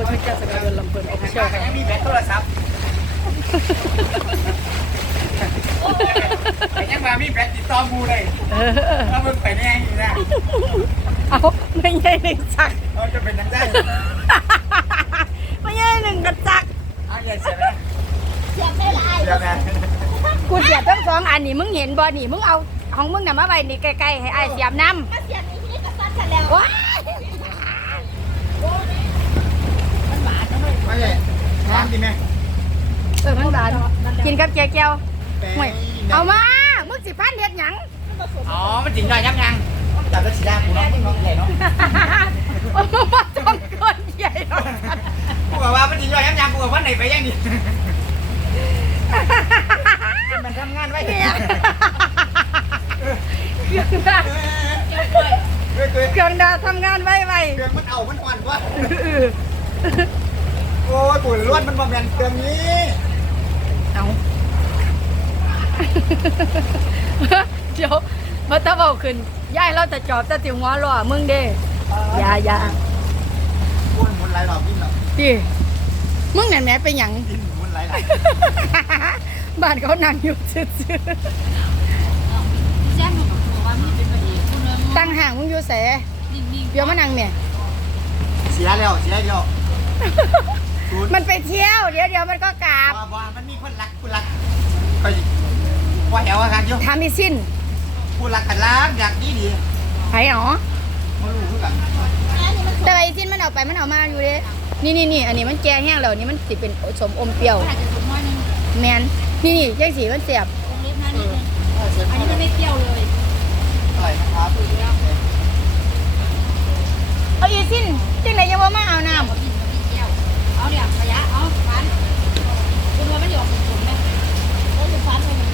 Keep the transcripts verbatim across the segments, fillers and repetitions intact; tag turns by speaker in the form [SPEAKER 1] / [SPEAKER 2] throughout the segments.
[SPEAKER 1] ช่องแก้วสกาวเดินลำเพลินออฟฟิเชียลค่ะ
[SPEAKER 2] ยังมีแบตโทรศัพท์แต่ยังมามีแบตติดต่อมูเลยแล้วมึงไปแน่อยู่นะ
[SPEAKER 1] เอาไม่ใช่หนึ่งจัก
[SPEAKER 2] เราจะเป็นนักได้
[SPEAKER 1] ไม่ใช่หนึ่งกระจัก
[SPEAKER 2] เอาอย่าเสียนะ
[SPEAKER 3] เสียบได้หลาย
[SPEAKER 2] เดี๋ยวนะ
[SPEAKER 1] กูเสียบทั้งสองอันนี่มึงเห็นบ่นี่มึงเอาของมึงน่ะมาไว้นี่ใกล้ๆให้อ้ายเสียบน้
[SPEAKER 3] มาเสียบนี้ที่นี่ก็สั้นกันแล้ว
[SPEAKER 1] ำว้าย
[SPEAKER 3] มันหวานนะเว้ย
[SPEAKER 2] ไม่ใช่ร้านดีไหม
[SPEAKER 1] เออมันหวานกินกับแก้วห่วยเอามามึงสิพันเฮ็ดหยัง
[SPEAKER 2] อ๋อมันจริงด้วยยับยังจับแล้วสีดากูน้องมึงน้องใหญ่เนาะ
[SPEAKER 1] เอามาต้องก้นใหญ่เนาะ
[SPEAKER 2] กูบอกว่ามันจริงด้วยยับยังกูบอกว่าไหนไปยังดิมันทำงานไว้
[SPEAKER 1] เนี่ยเครื่องดา
[SPEAKER 2] เคยเคย
[SPEAKER 1] เครื่องดาทำงานไวไว
[SPEAKER 2] เครื่องมันเอามันอ่อนวะโอ้ยปุ๋ยล้วนมันบอมแมนเครื่องนี้
[SPEAKER 1] เอาเดี๋ยวมาตะเบาขึ้นย่ายเราจะจอบจะติวหัวล้อมึงเด้อย่าอย่า
[SPEAKER 2] ม้วนหมุนไหลหลอกกินหรอก
[SPEAKER 1] ดิมึงนั่นแหม่เป็นหยัง
[SPEAKER 2] กินหมุนไหลหลอก
[SPEAKER 1] บ้านเขานั่งอยู่ซื่อ
[SPEAKER 3] แจ้งบอกว่ามีเป็นประเดี๋ยวคุณเริ่ม
[SPEAKER 1] ๆตั้งห่างมึงอยู่แส
[SPEAKER 3] นิ่งๆ
[SPEAKER 1] เดี๋ยวมานั่งเนี่ย
[SPEAKER 2] เสียแล้วเสียเดียว
[SPEAKER 1] มันไปเที่ยวเดี๋ยวเดี๋ยวมันก็กลับ
[SPEAKER 2] ว่าว่ามันมีคนรักคุณรักก็ว่าแหวกันอยู่
[SPEAKER 1] ทำอีสิ้น
[SPEAKER 2] คุณรักกันล้างอยากดีดี
[SPEAKER 1] ไผ่หรอ
[SPEAKER 2] มารู้คือกัน
[SPEAKER 1] แต่ว่าอีสิ้นมันเอาไปมันเอามาอยู่เด้นี่นี่นี่อันนี้มันแก่แห้งแล้วนี่มันสิเป็นสมอมเปรี้ยว
[SPEAKER 3] อาจจะสุกน้อยนึง
[SPEAKER 1] แมนนี่นี่ยังสีมันเสียบ
[SPEAKER 3] วงเล็บนั้นนิดนึงอันนี้มันไม่เปรี้ยวเลย
[SPEAKER 2] อร่อยนะครับ
[SPEAKER 1] เอาอีสิ้นจังไหนยังว่ามาเอาน้
[SPEAKER 3] เอากินกับพี่เจียวเอาเดี๋ยวขยะเอาฟันคุณว่ามันหยอกสุกๆไหมโอ้ยฟันเลย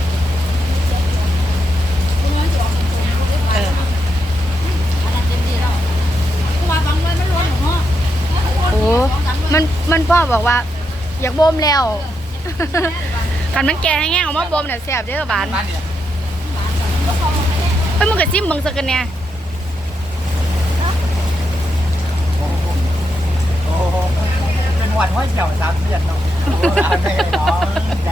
[SPEAKER 3] คุณว่ามันหยอกสุกๆนะคุณได้ฟันอันนั้นเต็มที่แล้วคุณว่าฟังเลยมันร้อนหรอ
[SPEAKER 1] ำโอ้มันมันพ่อบอกว่า อยากบ่มแล้วกันมันแก่แห้งๆออกมาบ่มเนี่ยแซ่บเด้อบาน
[SPEAKER 2] บ้านเนี่ย
[SPEAKER 1] เฮ้ยมึงก็ซิมเบิ่งสักกันเนี่ย
[SPEAKER 2] โอ้เป็นหวัดห้อยเฉียวสามเดือนเนาะโอ้ไม่เนาะไหน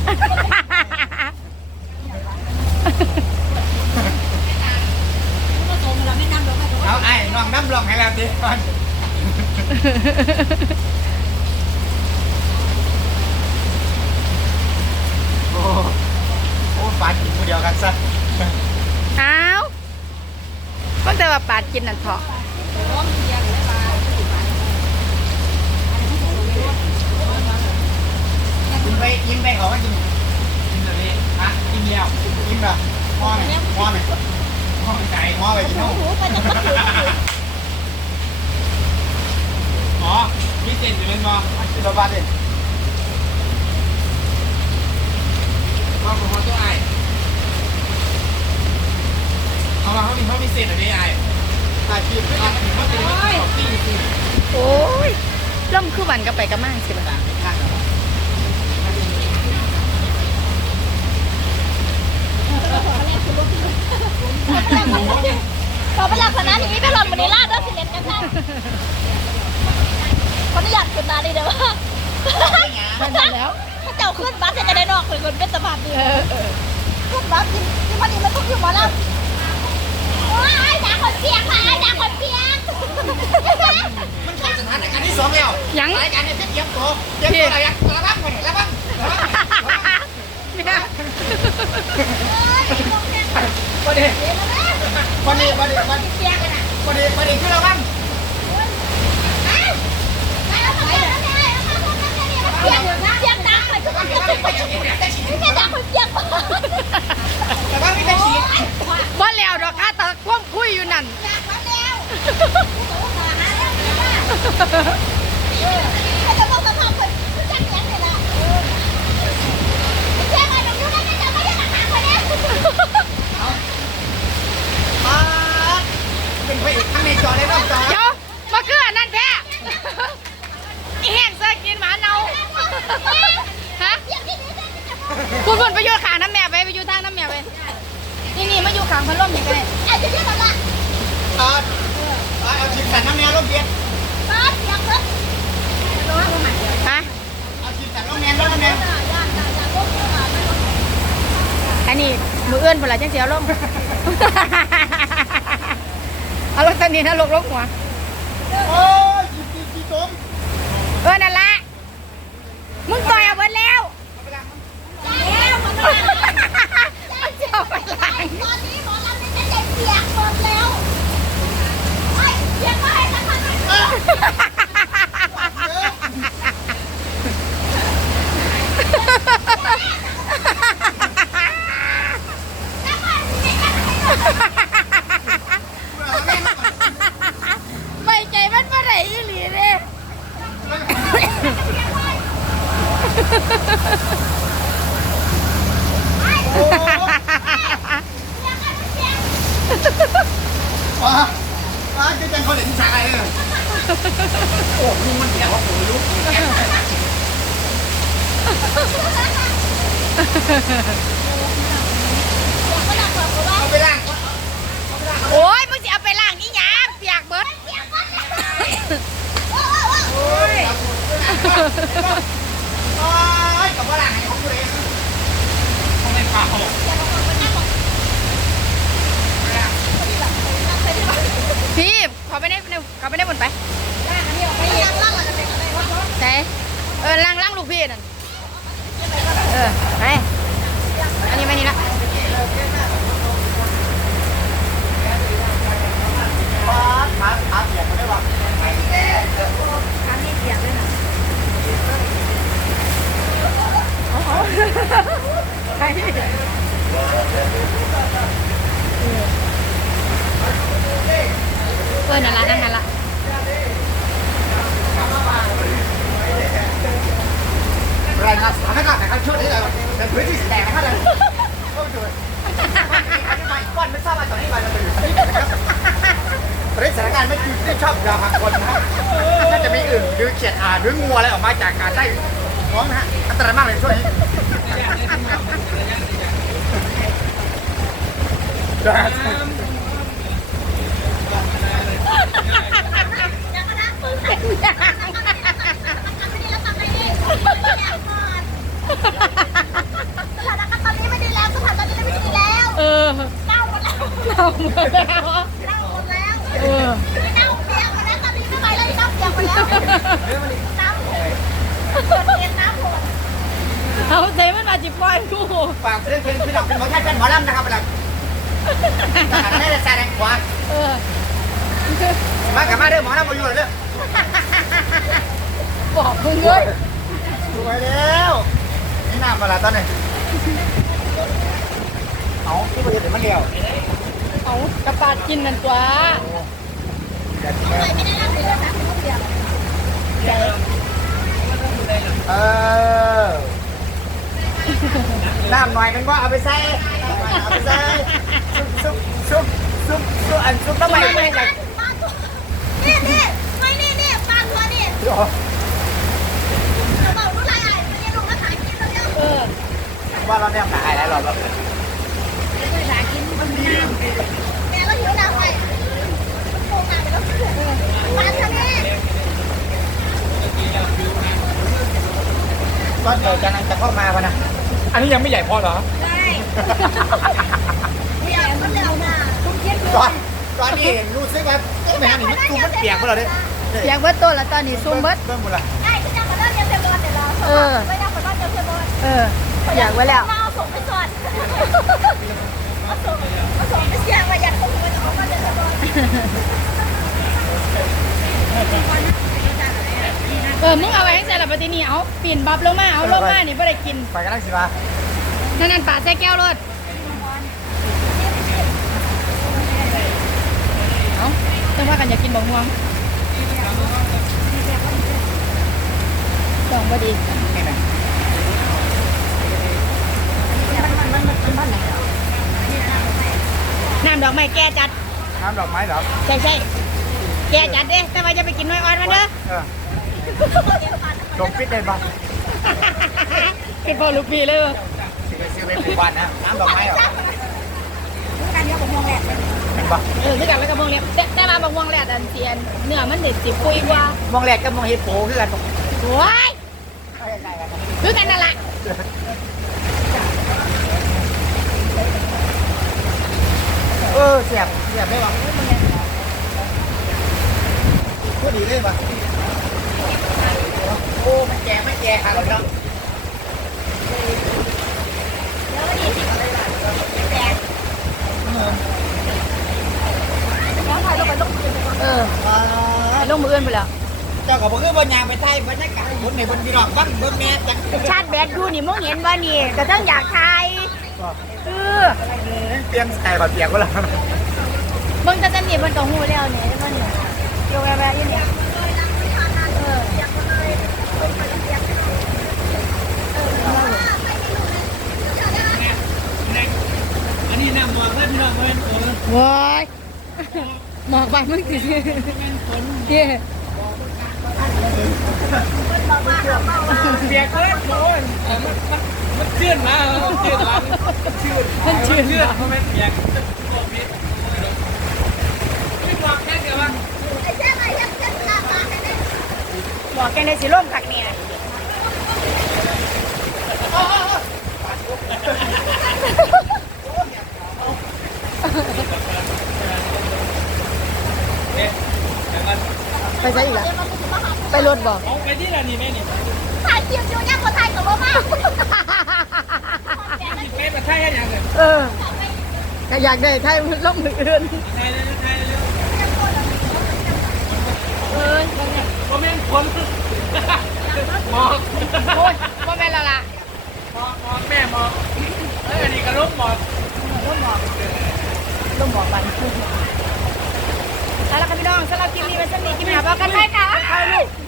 [SPEAKER 2] เอาไอ้น้องน้ำลองให้แล้วดิก่อนโอ้โอ้ฝากินคนเดียวกันซะ
[SPEAKER 1] อ้าวก็แต่ว่าปาดกินนั่นเถาะ
[SPEAKER 2] กินไปกินไปเขาว่ากินกินแบบนี้ฮะกินเดียวกินแบบพ่อไหมพ่อไหมพ่อไหมใจพ่อไปกินเท่าอ๋อพี่เจนอยู่เล่นบอลกินบาบาเด็ดพ่อของพ่อตัวไอเอามาเขามีเขามีเศษอะไรไอถ่ายคลิปเอาเขาจะมาตอบตีสิ
[SPEAKER 1] โอ้ยล่มคือวันก็ไปกับมาสิบ
[SPEAKER 2] ต่างเป็นข้าง
[SPEAKER 3] ขอเป็นลักษณะนี้เป็นหลอนมันนี่ลาดด้วยสิเล็กกันค่ะคนที่อยากขึ้นมาดีเด้อว่า
[SPEAKER 1] นั่นแล้ว
[SPEAKER 3] ถ้าเจ้าขึ้นบัสจะได้นอกเลยคนเป็นสภาพดี
[SPEAKER 1] เออเออ
[SPEAKER 3] ขึ้นบัสกินกินพอดีมันต้องอยู่หมอลำโอ้ยด่าคนเปียกค่ะด่าคนเปียก
[SPEAKER 2] มันเข้าสถานการณ์ที่สองแล้ว
[SPEAKER 1] ยัง
[SPEAKER 2] รายการเนี่ยเตรียมตัวเตรียมตัวอะไรกันระวังก่อนระวังระวัง
[SPEAKER 1] เนี่ย
[SPEAKER 2] พอดีพอดีพอดีพอดี
[SPEAKER 3] เปียกเลยนะ
[SPEAKER 2] พอดีพอดีคือระวัง
[SPEAKER 3] ไปแล้วไปแล้วไปแล้วเปียกเปียกดังเลยทุกคนเปียกแค่ด่าคนเปียก
[SPEAKER 2] ระวังไม่ได้ฉีด
[SPEAKER 1] บ่แล้วดอกค่ะแต่ความคุยอยู่นั่น
[SPEAKER 3] ด่าคนแล้วให้จะบอกกับพ่อคนจังยังเลยนะแค่มาดูได้จะไม่ได้หลักฐานคนนี้
[SPEAKER 2] มาเป็นพระเอกทั้งในจอและนอกจอ
[SPEAKER 1] เดี๋ยวมาคืออันนั้นแท้อีแห้งเสื้อกินหมาเนาฮะคุณคุณไปอยู่ขางน้ำแม่ไปไปอยู่ทางน้ำแม่ไปนี่นี่มาอยู่ขางพัดลมนี่ก็ได้
[SPEAKER 3] อาจจะเรียกว่า
[SPEAKER 2] เอาเอาชิมสันน้ำแนวร่มเบียด
[SPEAKER 3] บ้านเปียกเลย
[SPEAKER 1] อื่นผลละจังเสียวลง เอาลงตอนนี้นะลงลงหัว
[SPEAKER 2] โอ้ยจีจีจีจม
[SPEAKER 1] เออนั่นละมึงต่อยเอาเบิดแล้ว
[SPEAKER 3] แล้วมัน
[SPEAKER 1] มันจะเอาไปล้าง
[SPEAKER 3] ตอนนี้หมอลำนี่จะเปียกหมดแล้วไอ้เปียกก็ให้สักพักหนึ่งแล้วมันจะยังไง
[SPEAKER 1] ไม่ใจมันมาไหนอีหลีเลย
[SPEAKER 2] โอ้ว้าว้าจะจังเขาเล่นชายเลยโอ้ลุงมันแก่ว่าโอ้ลุกเอาไปล้าง
[SPEAKER 1] โอ้ยมึงจะเอาไปล้างนี่หยังเปียกเบิด
[SPEAKER 2] โอ้ยโอ้ยกับว่าล้างให้ของตัวเองของในป่าเขา
[SPEAKER 1] พี่เขาไปได้เขาไปได้บนไปไหนเออล้างล้างลูกพี่นั่นเออไปอันนี้ไม่นี่ละ
[SPEAKER 2] ขาขาเปียกมาได้ป่ะ
[SPEAKER 1] เออนั่นละนั่นละ
[SPEAKER 2] รายงานสถานการณ์ในการช่วยได้เลยแต่พื้นที่แตกนะครับเลยก็ช่วยก้อนไม่ทราบว่าตอนนี้มาจะเป็นอยู่ที่ไหนนะครับตอนนี้สถานการณ์ไม่คือที่ชอบยาพักคนนะครับน่าจะมีอื่นหรือเขียดอ่าหรืองูอะไรออกมาจากการใต้ท้องนะฮะอันตรายมากเลยช่วงนี้
[SPEAKER 1] เออ
[SPEAKER 3] เน่าหมดแล้ว
[SPEAKER 1] เอาหมดแล้ว
[SPEAKER 3] เน่าหมดแล้ว
[SPEAKER 1] เออ
[SPEAKER 3] เน่าเปียกหมดแล้วตอนนี้ไม่ไหวแล้วเน่าเปียกหมดแล้วน้ำหมดเกิดเองน้ำหมด
[SPEAKER 1] เอาใจมันมาจิบปล่อยกู
[SPEAKER 2] ฝากเรื่องเพลงพี่น้องเป็นหมอแค่เป็นหมอลำนะครับเป็นหลักทหารไม่ได้แสดงขวา
[SPEAKER 1] เออ
[SPEAKER 2] มากับมาเรื่องหมอลำมาอยู่เลยเด้อ
[SPEAKER 1] บอกมึงเลย
[SPEAKER 2] สวยแล้วนี่น้ำมาละตอนนี้เอาที่ประเทศมันเดียว
[SPEAKER 1] เอากระปาดกินนั่นตัว
[SPEAKER 3] เลยไม่ได้รับเลยนะน้ำเปียก
[SPEAKER 2] เออน้ำหน่อยกันว่าเอาไปใส่เอาไปใส่ซุปซุปซุปซุปอันซุปทำไมไม่ได้
[SPEAKER 3] ปลาตัวนี่นี่ไม่นี่นี่ปลาตัวนี่เราบอกลูกลายไอ้มันยังลงมาขายกินแล้วเนี่ย
[SPEAKER 1] เออ
[SPEAKER 2] ว่าเราเนี่ยหายแล้วเราแบบ
[SPEAKER 3] แม่เราหิวน้ำไปโคงน้ำไปแล้วปลาทะเล
[SPEAKER 2] ตอนเดี๋ยวจะนั่งจะเข้ามาพนะอันนี้ยังไม่ใหญ่พอเหรอ
[SPEAKER 3] ได้เปียกมันเร็วนะคุณคิดดู
[SPEAKER 2] ตอนตอนนี้รู้สึกว่าแม่นี่มันตูมันเปียกหมดเลย
[SPEAKER 1] เสียงเบิดตัวแล้วตอนนี้ซูมเบิด
[SPEAKER 2] เบิ่งหมดละ
[SPEAKER 3] ได้ที่จะมาเล่นยังเทบอลเดี๋ยวเราไม่ได้มาเล่นยังเทบอล
[SPEAKER 1] เอออยากไว้แล้ว
[SPEAKER 3] มาเอาส่งไปก่อนเอาส่งเอาส่งไปเสียงว่าอยากส่งไปจะเอามาเดี๋ยวเทบอล
[SPEAKER 1] เออมึงเอาไว้ให้ใส่ละปฏินี่เอาปีนบับลงมาเอาลงมานี่ไม่ได้กิน
[SPEAKER 2] ไปกันได้สิมา
[SPEAKER 1] นั่นนั่นป่าใส่แก้วรถเอาต้องว่ากันอยากกินบะม่วงสองพอดีน้ำดอกไม้แก่จัด
[SPEAKER 2] น้ำดอกไม้เหรอ
[SPEAKER 1] ใช่ใช่แก่จัดเด้แต่ว่าจะไปกินน้อยอ่อนมันเด้อ
[SPEAKER 2] เออจงปิดเลยบ้าง
[SPEAKER 1] เป็นพ่อลูกพี่เลย
[SPEAKER 2] ซื้อไปซื้อไปปลูกบ้านนะน้ำดอกไม้เหรอ
[SPEAKER 3] การเลี้ยงผมมองแหลก
[SPEAKER 2] เป็นปะ
[SPEAKER 1] เออคือกันแล้วก็มองเล็บแต่แต่มาบางมองแหลดอันเสียนเนื้อมันเด็ดสิปุยกว่าม
[SPEAKER 2] องแรกก็มองเห็ดโผล่คือกัน
[SPEAKER 1] โอ้ยคือกันนั่นแหละ
[SPEAKER 2] เออเสียบเสียบได้ปะก็ดีเลยปะโอ้มันแก่ไม่แก่ค่ะเราเนาะ
[SPEAKER 1] เออไปลงมืออื่นไปแล้ว
[SPEAKER 2] เจ้ากับผมคือบนยางไปไทยบรรยากาศบนในบนพี่น้องบ้านบนแม่จัง
[SPEAKER 1] ชาติแบดดูนี่มึงเห็นบ่นี่ก็ต้องอยากทายเออ
[SPEAKER 2] เตียงไก่บาดเปียกก็แล้ว
[SPEAKER 1] มึงจะจะมีมันก็หูแล้วเนี่ยมันเนี่ยโยกแวะอยู่เนี่ยเออ
[SPEAKER 4] อันนี้น้ำหมอกเพื่อนพี่น้องเพื่อนโอ้ย
[SPEAKER 1] ว้ายหมอกบานมึงสิเย่
[SPEAKER 4] เปียกเพื่อนโอ้ยมันมันมันเชื่อนมามันเชื่อนมามันเชื่อน
[SPEAKER 1] มันชื่น
[SPEAKER 4] เพราะมันเปียกโอ้ยไม่บอกแค่เดียวว่า
[SPEAKER 1] บอกแกในสิร่มคักเนี่ย
[SPEAKER 4] เอ๊ะแต่มัน
[SPEAKER 1] ไปใช่อีกแล้วไปรถบอก
[SPEAKER 4] เอาไปที่ไหนนี่แม่นี่
[SPEAKER 3] ถ่ายเทียมอยู่เนี่ยคนไทยกับว่ามา
[SPEAKER 4] ที่ไปประเทศยังไง
[SPEAKER 1] เออก็อยากได้ไทยมันล่มมืออื่น
[SPEAKER 4] ไทยเลยไทยเลย
[SPEAKER 1] เอ้ย
[SPEAKER 4] ก็แม่นคนหมอก
[SPEAKER 1] โอ้ยบ่แม่นและล่ะ
[SPEAKER 4] หมอกหมอกแม่หมอกเอ้ยอันนี้ก็ลบหมอก
[SPEAKER 1] ร่มบอกร่มบอกบันเอาละค่ะพี่น้องสำหรับคลิปนี้เป็นสำหรับคลิปหน้าบอกกันได้ค่ะ